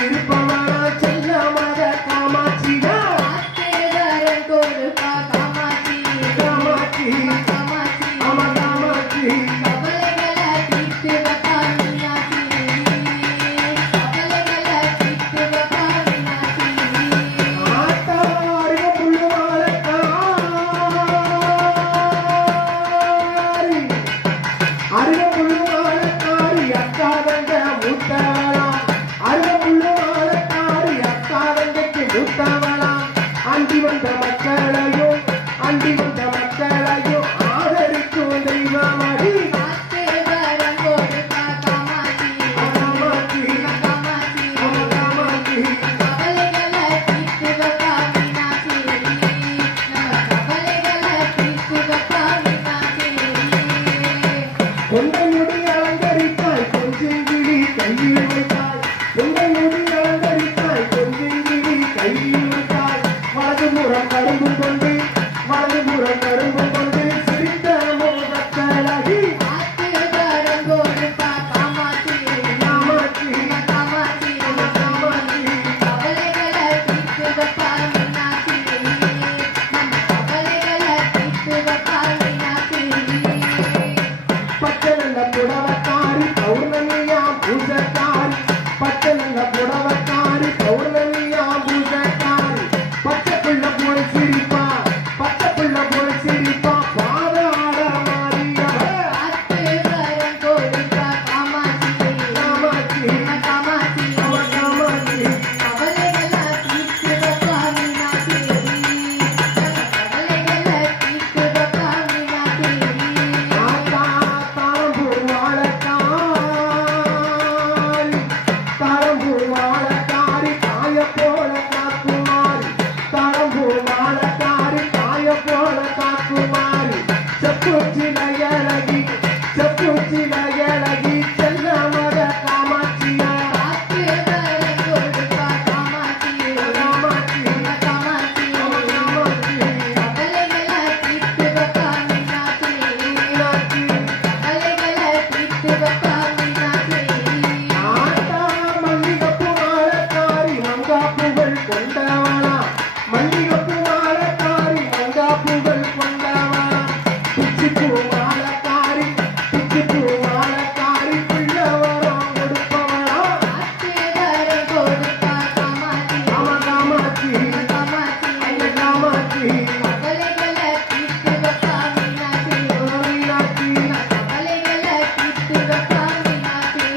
இருப்பவளா செல்லமக காமாட்சியா கொடுப்பா காமாட்சி காமாட்சி காமாட்சி ஆமா காமாட்சி கவலைகளை தீர்த்து வைப்பா மீனாட்சி கவலைகளை தீர்த்து வைப்பா மீனாட்சி ஆத்தாரிக புள்ளுவாழக்காரி அருக புள்ளுவாழக்காரி அக்காதங்க மூத்தவளா அருக புள்ளுவாழக்காரி அக்காதங்கைக்கு மூத்தவளா அண்டி வந்த மக்களையும் ஆதரிக்கும் தெய்வமடி காத்து வரம் கொடுப்பா காமாட்சி காமாட்சி காமாட்சி காமாட்சி கவலைகளை தீர்த்து வைப்பா மீனாட்சி நம்ம கவலைகளை தீர்த்து வைப்பா மீனாட்சி கொண்டையுடி அலங்கரித்தாய் கொஞ்சங்கிளி கையில் வைத்தாய் கொண்டையுடி அலங்கரித்தாய் கொஞ்சங்கிளி கையில் வைத்தாய் வலதுபுறம் கரும்பு கொண்டு சிரித்த மோகத்தழகி காத்து வரம் கொடுப்பா காமாட்சி காமாட்சி காமாட்சி காமாட்சி கவலைகளை தீர்த்து வைப்பா மீனாட்சி நம்ம கவலைகளை தீர்த்து வைப்பா மீனாட்சி பச்சனல்ல புடவக்காரி பௌர்ணமியா பூஜக்காரி பச்சனல்ல புடவக்காரி பௌர்ணமியா பூஜக்காரி பச்சை புள்ள போல் சிரிப்பா பாதாட மாறியவ காத்து வரம் கொடுப்பா காமாட்சி காமாட்சி காமாட்சி காமாட்சி கவலைகளை தீர்த்து வைப்பா மீனாட்சி கவலைகளை தீர்த்து வைப்பா மீனாட்சி ஆத்தா தாளம்பூர் வாழக்காரி காய போல காக்குமாரி தாளம்பூர் வாழக்காரி காய போல காக்குமாரி செப்புச்சில இழகி செல்ல மத காமாட்சியா காத்து வரம் கொடுப்பா காமாட்சி காமாட்சி காமாட்சி காமாட்சி கவலைகளை தீர்த்து வைப்பா மீனாட்சி மீனாட்சி கவலைகளை தீர்த்து வைப்பா மீனாட்சி ஆத்தா மல்லிகப்பு வாழக்காரி மங்காப்புகள் கொண்டவளா மல்லிகப்பு வாழக்காரி மங்காப்புகள் கொண்டவளா பிச்சிப்பூ வாழக்காரி பிள்ளவரம் கொடுப்பவளா காத்து வரம் கொடுப்பா காமாட்சி காமாட்சி காமாட்சி ஐய காமாட்சி கவலைகளை தீர்த்து வைப்பா மீனாட்சி மீனாட்சி கவலைகளை தீர்த்து வைப்பா மீனாட்சி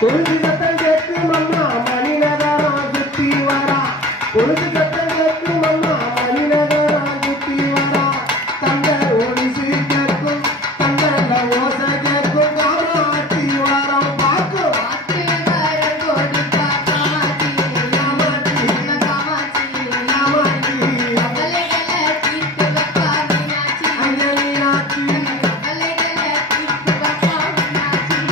கொழுந்து சத்தம் கேட்கும் அம்மா மணிநகரா சுத்தி வரா கொழுந்து சத்தம் கேட்கும் அம்மா மணிநகரா சுத்தி வரா தங்க ஒளிசு கேட்கும் தங்கல ஓசை கேட்கும் காமாட்சி வரம் பார்க்கும் காத்து வரம் கொடுப்பா காமாட்சி காமாட்சி காமாட்சி காமாட்சி கவலைகளை தீர்த்து வைப்பா மீனாட்சி ஐய மீனாட்சி கவலைகளை தீர்த்து வைப்பா மீனாட்சி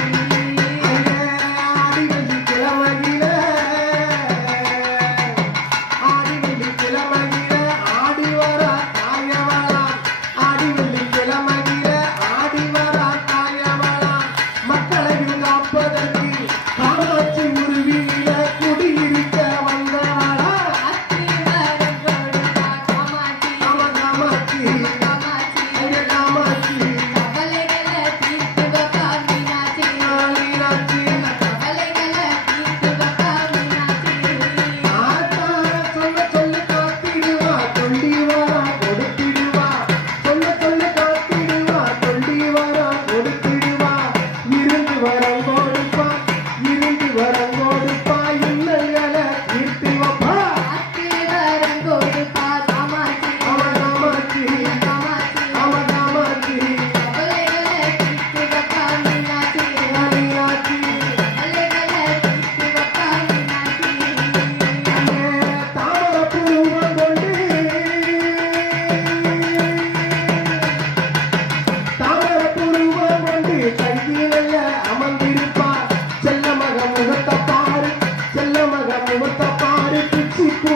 ஆடிவெள்ளி கிழமகில ஆடி வரா தாயவளா ஆடிவெள்ளி கிழமகில ஆடி வரா தாயவளா மக்களையும் காப்பதற்கு காமாட்சி உருவியில குடியிருக்க வந்தவளா காத்து வரம் கொடுப்பா காமாட்சி காமாட்சி காமாட்சி ஐய காமாட்சி கவலைகளை தீர்த்து வைப்பா மீனாட்சி மீனாட்சி கவலைகளை தீர்த்து வைப்பா மீனாட்சி ஆத்தா சொல்ல சொல்ல காத்திடுவா கொண்டி வரா கொடுத்திடுவா சொல்ல சொல்ல காத்திடுவா கொண்டி வரா கொடுத்திடுவா இருந்து வரம் கொடுப்பா இன்னல்களை தீர்த்து வைப்பா காத்து வரம் கொடுப்பா காமாட்சி காமாட்சி காமாட்சி காமாட்சி கவலைகளை தீர்த்து வைப்பா மீனாட்சி மீனாட்சி கவலைகளை தீர்த்து வைப்பா மீனாட்சி தாமரப்பூ கொண்டு தாமரப்புருவம் கொண்டு கையில அமர்ந்திருப்பார் செல்ல மக முகத்த பாரு பிச்சி பூ